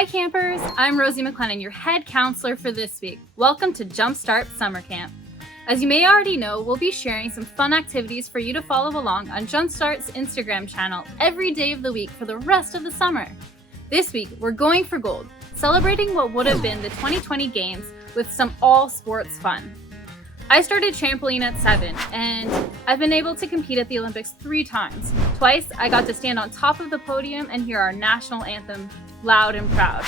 Hi campers, I'm Rosie Maclennan, your head counselor for this week. Welcome to Jumpstart Summer Camp. As you may already know, we'll be sharing some fun activities for you to follow along on Jumpstart's Instagram channel every day of the week for the rest of the summer. This week, we're going for gold, celebrating what would have been the 2020 Games with some all-sports fun. I started trampoline at 7, and I've been able to compete at the Olympics 3 times. Twice, I got to stand on top of the podium and hear our national anthem loud and proud.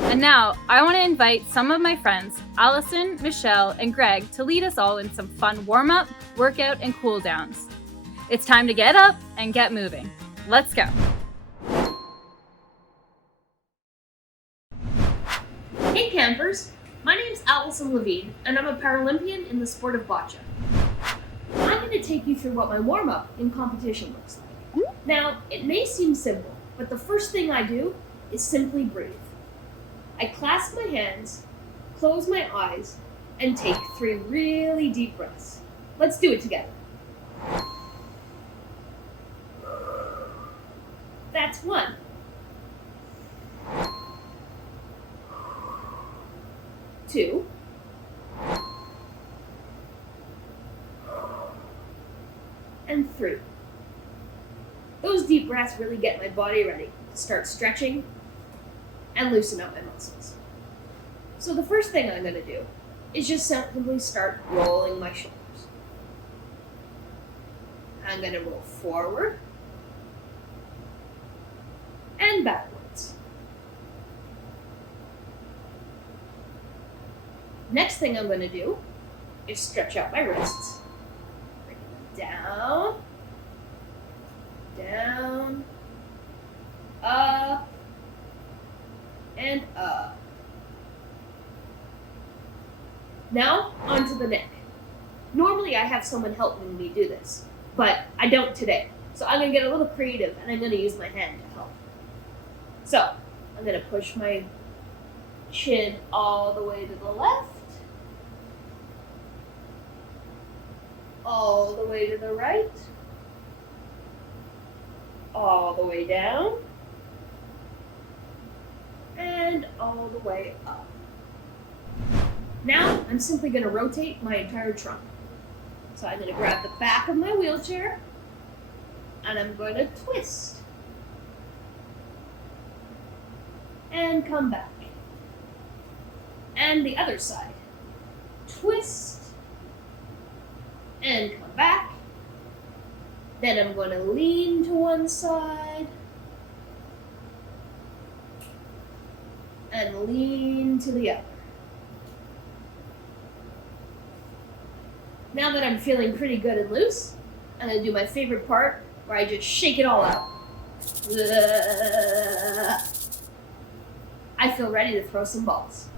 And now, I want to invite some of my friends, Allison, Michelle, and Greg, to lead us all in some fun warm-up, workout, and cool downs. It's time to get up and get moving. Let's go. Hey campers, my name is Allison Levine, and I'm a Paralympian in the sport of bocce. I'm going to take you through what my warm-up in competition looks like. Now, it may seem simple, but the first thing I do is simply breathe. I clasp my hands, close my eyes, and take 3 really deep breaths. Let's do it together. That's 1. 2. And 3. Those deep breaths really get my body ready to start stretching and loosen up my muscles. So the first thing I'm going to do is just simply start rolling my shoulders. I'm going to roll forward and backwards. Next thing I'm going to do is stretch out my wrists. Bring them down, down, up, and up. Now, onto the neck. Normally I have someone helping me do this, but I don't today. So I'm going to get a little creative and I'm going to use my hand to help. So, I'm going to push my chin all the way to the left, all the way to the right, all the way down, and all the way up. Now, I'm simply going to rotate my entire trunk. So I'm going to grab the back of my wheelchair, and I'm going to twist, and come back. And the other side. Twist, and come back. Then I'm going to lean to one side, and lean to the other. Now that I'm feeling pretty good and loose, I'm going to do my favorite part where I just shake it all out. I feel ready to throw some balls.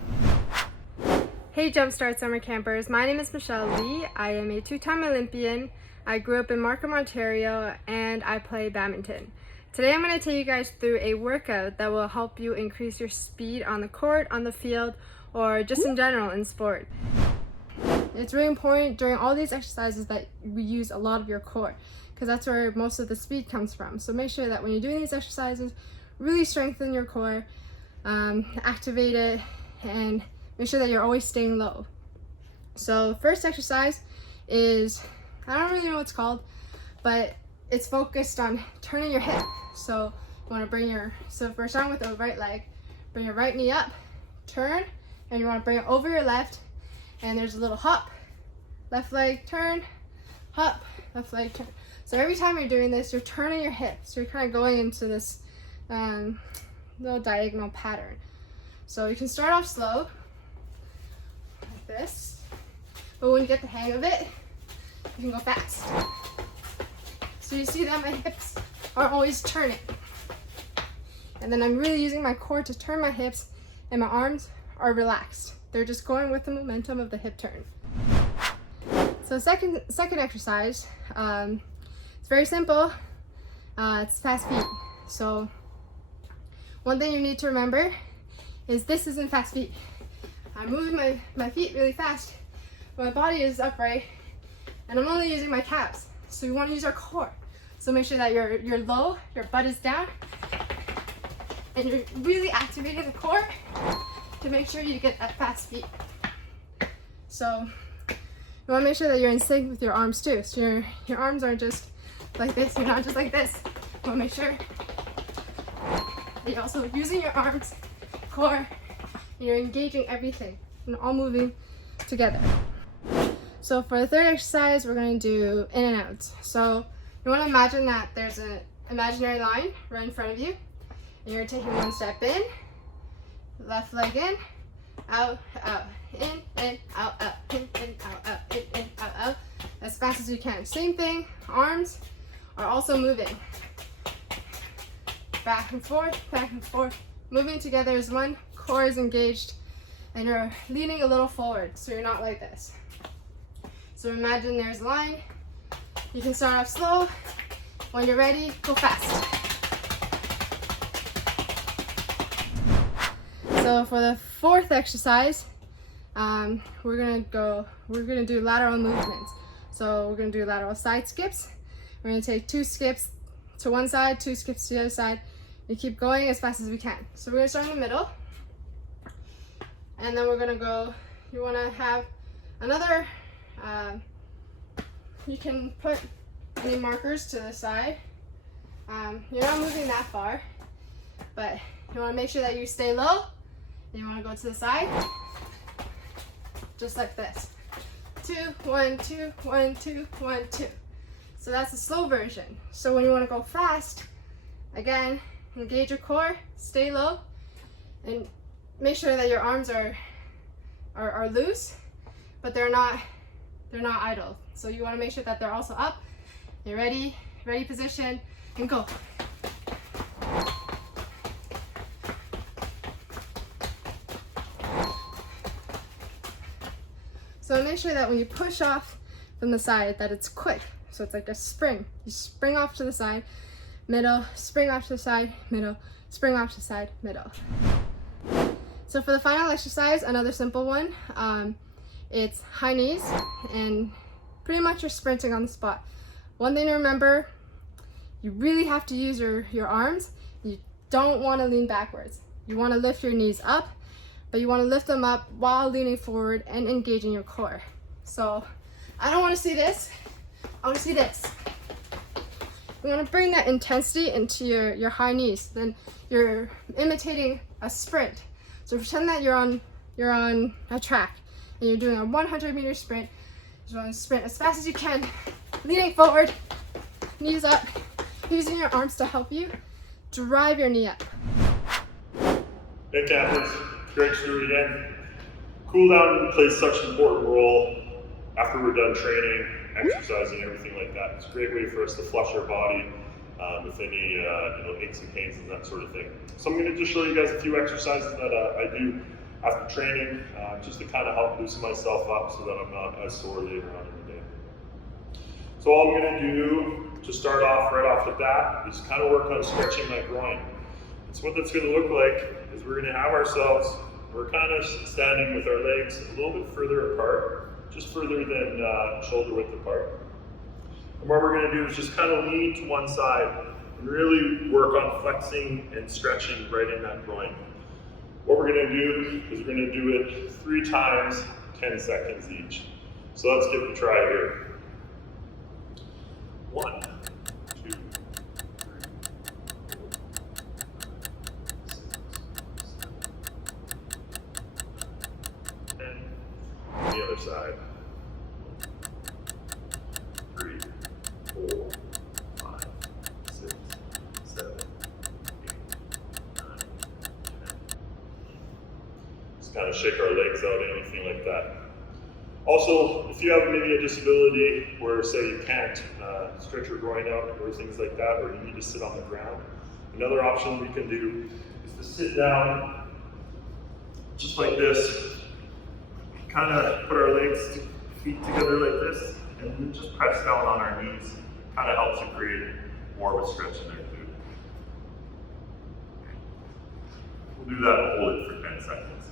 Hey Jumpstart Summer Campers, my name is Michelle Lee. I am a 2-time Olympian. I grew up in Markham, Ontario, and I play badminton. Today I'm going to take you guys through a workout that will help you increase your speed on the court, on the field, or just in general in sport. It's really important during all these exercises that we use a lot of your core, because that's where most of the speed comes from. So make sure that when you're doing these exercises, really strengthen your core, activate it, and make sure that you're always staying low. So the first exercise is, I don't really know what it's called, but it's focused on turning your hip. So you want to bring so if we're starting with the right leg, bring your right knee up, turn, and you want to bring it over your left, and there's a little hop, left leg turn, hop, left leg turn. So every time you're doing this, you're turning your hip. So you're kind of going into this little diagonal pattern. So you can start off slow, like this, but when you get the hang of it, you can go fast. So you see that my hips are always turning. And then I'm really using my core to turn my hips, and my arms are relaxed. They're just going with the momentum of the hip turn. So second exercise, it's very simple. It's fast feet. So one thing you need to remember is this isn't fast feet. I'm moving my feet really fast. My body is upright, and I'm only using my calves. So we want to use our core. So make sure that you're low, your butt is down, and you're really activating the core to make sure you get that fast beat. So you want to make sure that you're in sync with your arms too. So your arms aren't just like this, you're not just like this. You want to make sure that you're also using your arms, core, and you're engaging everything and all moving together. So for the third exercise, we're going to do in and outs. So you want to imagine that there's an imaginary line right in front of you, and you're taking one step in, left leg in, out, out, in, out, out, in, out, in, out, out, as fast as you can. Same thing, arms are also moving. Back and forth, moving together as one, core is engaged, and you're leaning a little forward, so you're not like this. So imagine there's a line, you can start off slow, when you're ready, go fast. So for the fourth exercise, we're gonna do lateral movements. So we're gonna do lateral side skips. We're gonna take 2 skips to one side, 2 skips to the other side, and keep going as fast as we can. So we're gonna start in the middle, and then we're gonna go, you wanna have another, you can put any markers to the side. You're not moving that far, but you wanna make sure that you stay low, and you wanna go to the side, just like this. 2, 1, 2, 1, 2, 1, 2. So that's the slow version. So when you wanna go fast, again, engage your core, stay low, and make sure that your arms are loose, but they're not idle. So you want to make sure that they're also up. You're ready position, and go. So make sure that when you push off from the side that it's quick. So it's like a spring. You spring off to the side, middle, spring off to the side, middle, spring off to the side, middle. So for the final exercise, another simple one, it's high knees, and pretty much you're sprinting on the spot. One thing to remember, you really have to use your arms. You don't want to lean backwards. You want to lift your knees up, but you want to lift them up while leaning forward and engaging your core. So I don't want to see this, I want to see this. You want to bring that intensity into your high knees. Then you're imitating a sprint. So pretend that you're on a track and you're doing a 100-meter sprint. You want to sprint as fast as you can, leaning forward, knees up, using your arms to help you drive your knee up. Hey campers, great to do it again. Cooldown plays such an important role after we're done training, exercising, everything like that. It's a great way for us to flush our body with any aches and pains and that sort of thing. So I'm going to just show you guys a few exercises that I do after training, just to kind of help loosen myself up so that I'm not as sore later on in the day. So all I'm going to do to start off right off the bat is kind of work on stretching my groin. So what that's going to look like is we're going to have ourselves, we're kind of standing with our legs a little bit further apart, just further than shoulder width apart. And what we're going to do is just kind of lean to one side and really work on flexing and stretching right in that groin. What we're going to do is we're going to do it 3 times, 10 seconds each. So let's give it a try here. 1, 2, 3, 4, 5, 6, 7, 8, 9, 10. The other side. 3, 4, 5, 6, 7, 8, 9, 10. Just kind of shake our legs out, anything like that. Also, if you have maybe a disability where, say, you can't stretch your groin out or things like that, or you need to sit on the ground, another option we can do is to sit down just like this, kind of put our legs, feet together like this, and then just press down on our knees. Kind of helps you create more of a stretch in there too. We'll do that and hold it for 10 seconds.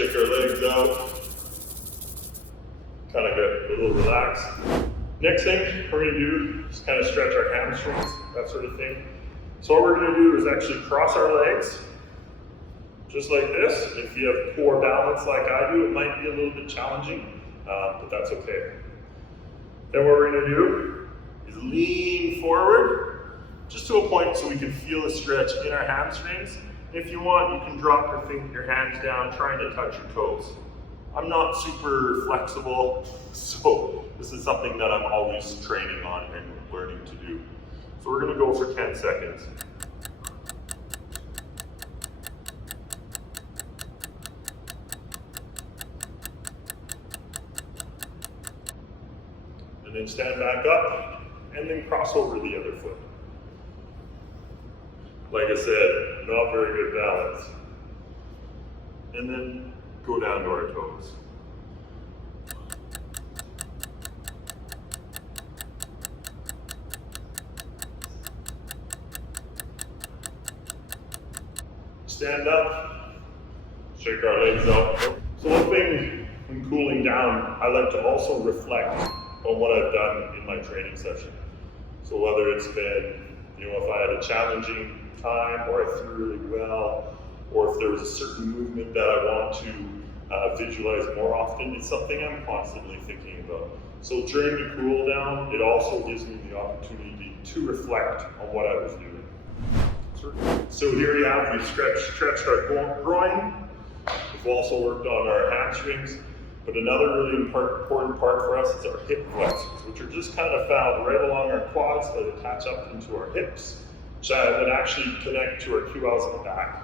shake our legs out, kind of get a little relaxed. Next thing we're going to do is kind of stretch our hamstrings, that sort of thing. So what we're going to do is actually cross our legs, just like this. If you have poor balance like I do, it might be a little bit challenging, but that's okay. Then what we're going to do is lean forward, just to a point so we can feel a stretch in our hamstrings. If you want, you can drop your hands down, trying to touch your toes. I'm not super flexible, so this is something that I'm always training on and learning to do. So we're going to go for 10 seconds. And then stand back up, and then cross over the other foot. Like I said, not very good balance. And then go down to our toes. Stand up, shake our legs out. So one thing when cooling down, I like to also reflect on what I've done in my training session. So whether it's been, if I had a challenging time, or I threw really well, or if there was a certain movement that I want to visualize more often, it's something I'm constantly thinking about. So during the cool down, it also gives me the opportunity to reflect on what I was doing. So here we have, we've stretched our groin. We've also worked on our hamstrings. But another really important part for us is our hip flexors, which are just kind of found right along our quads that attach up into our hips, that actually connect to our QLs in the back.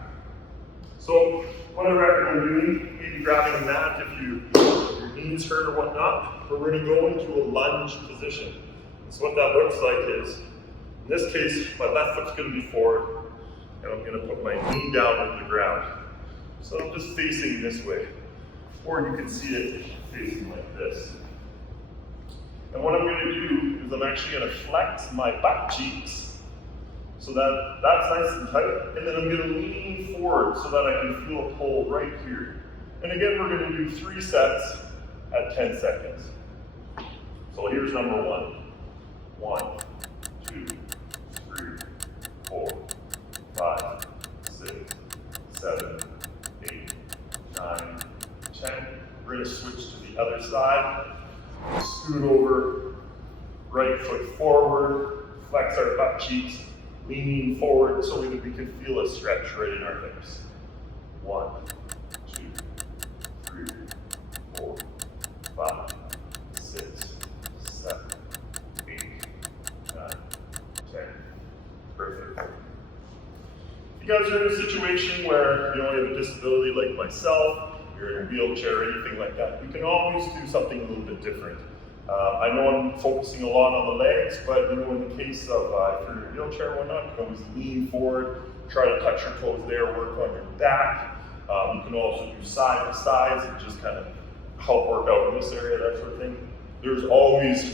So what I recommend doing, maybe grabbing a mat if your knees hurt or whatnot, but we're going to go into a lunge position. So what that looks like is, in this case, my left foot's going to be forward, and I'm going to put my knee down on the ground. So I'm just facing this way. Or you can see it facing like this. And what I'm going to do is I'm actually going to flex my butt cheeks so that that's nice and tight. And then I'm going to lean forward so that I can feel a pull right here. And again, we're going to do 3 sets at 10 seconds. So here's number 1. 1, 2, 3, 4, 5, 6, 7, 8, 9, 10. We're going to switch to the other side. Scoot over, right foot forward, flex our butt cheeks, leaning forward so that we can feel a stretch right in our hips. 1, 2, 3, 4, 5, 6, 7, 8, 9, 10. Perfect. If you guys are in a situation where you have a disability like myself, you're in a wheelchair or anything like that, you can always do something a little bit different. I know I'm focusing a lot on the legs, but in the case of if you're in a wheelchair or whatnot, you can always lean forward, try to touch your toes there, work on your back. You can also do side to sides and just kind of help work out in this area, that sort of thing. There's always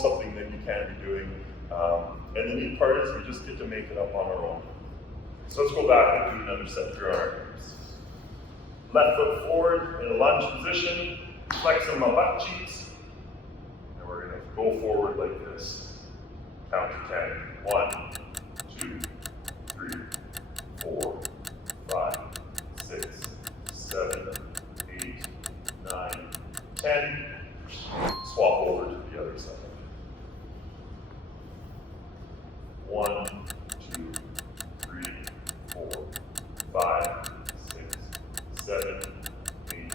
something that you can be doing. And the neat part is we just get to make it up on our own. So let's go back and do another set through our arms. Left foot forward in a lunge position, flexing my butt cheeks. And we're going to go forward like this. Count to 10. 1, 2, 3, 4, 5, 6, 7, 8, 9, 10. Swap over to the other side. 1, 2, 3, 4, 5, 6, 7, 8,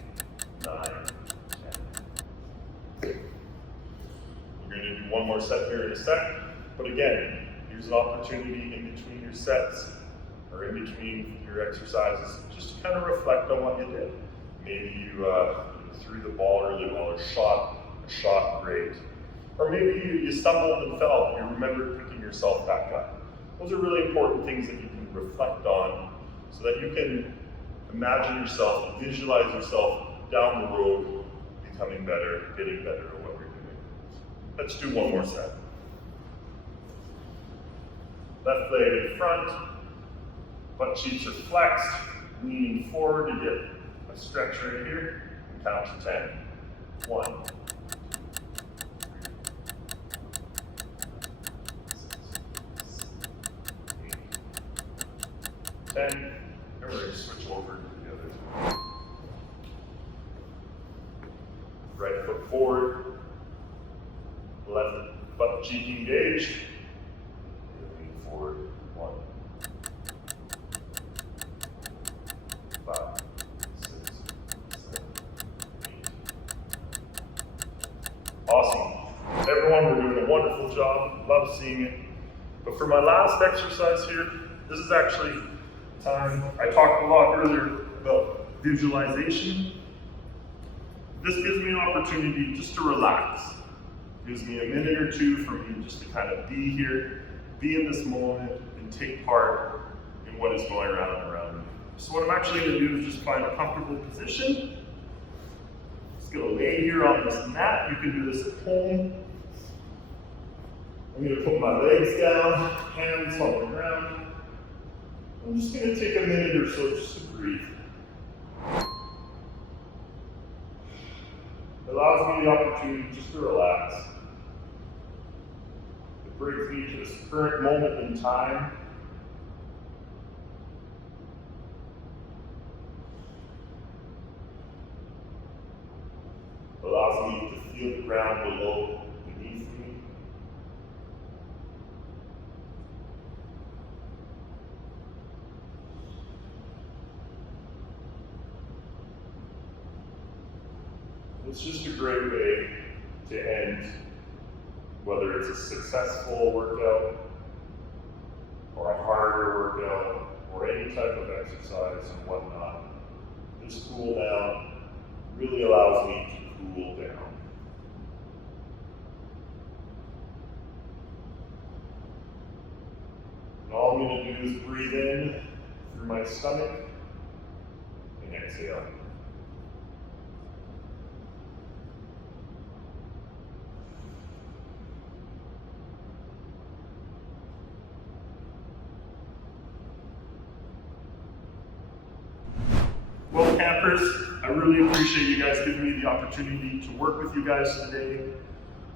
9, 10. We're going to do one more set here in a sec, but again, here's an opportunity in between your sets or in between your exercises just to kind of reflect on what you did. Maybe you threw the ball really well or shot great. Or maybe you stumbled and fell and you remembered picking yourself back up. Those are really important things that you can reflect on so that you can imagine yourself, visualize yourself down the road, becoming better, getting better at what you're doing. Let's do one more set. Left leg in front, butt cheeks are flexed, leaning forward to get my stretch right here, and count to 10. 1, 10, and we're going to switch over to the other two. Right foot forward, left butt cheek engaged, lean forward, 1, 5, 6, 7, 8. Awesome. Everyone, we're doing a wonderful job. Love seeing it. But for my last exercise here, this is actually time. I talked a lot earlier about visualization. This gives me an opportunity just to relax. It gives me a minute or two for me just to kind of be here, be in this moment, and take part in what is going around me. So what I'm actually going to do is just find a comfortable position. Just going to lay here on this mat. You can do this at home. I'm going to put my legs down, hands on the ground. I'm just going to take a minute or so just to breathe. It allows me the opportunity just to relax. It brings me to this current moment in time. It allows me to feel the ground below, beneath me. It's just a great way to end, whether it's a successful workout or a harder workout or any type of exercise and whatnot. This cool down really allows me to cool down. And all I'm going to do is breathe in through my stomach and exhale. Well, campers, I really appreciate you guys giving me the opportunity to work with you guys today.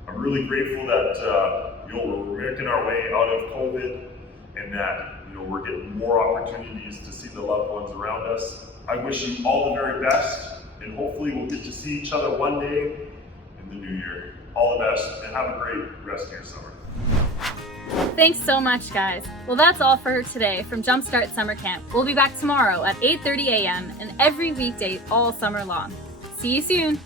I'm really grateful that we're making our way out of COVID and that we're getting more opportunities to see the loved ones around us. I wish you all the very best, and hopefully we'll get to see each other one day in the new year. All the best, and have a great rest of your summer. Thanks so much, guys. Well, that's all for today from Jumpstart Summer Camp. We'll be back tomorrow at 8:30 a.m. and every weekday all summer long. See you soon.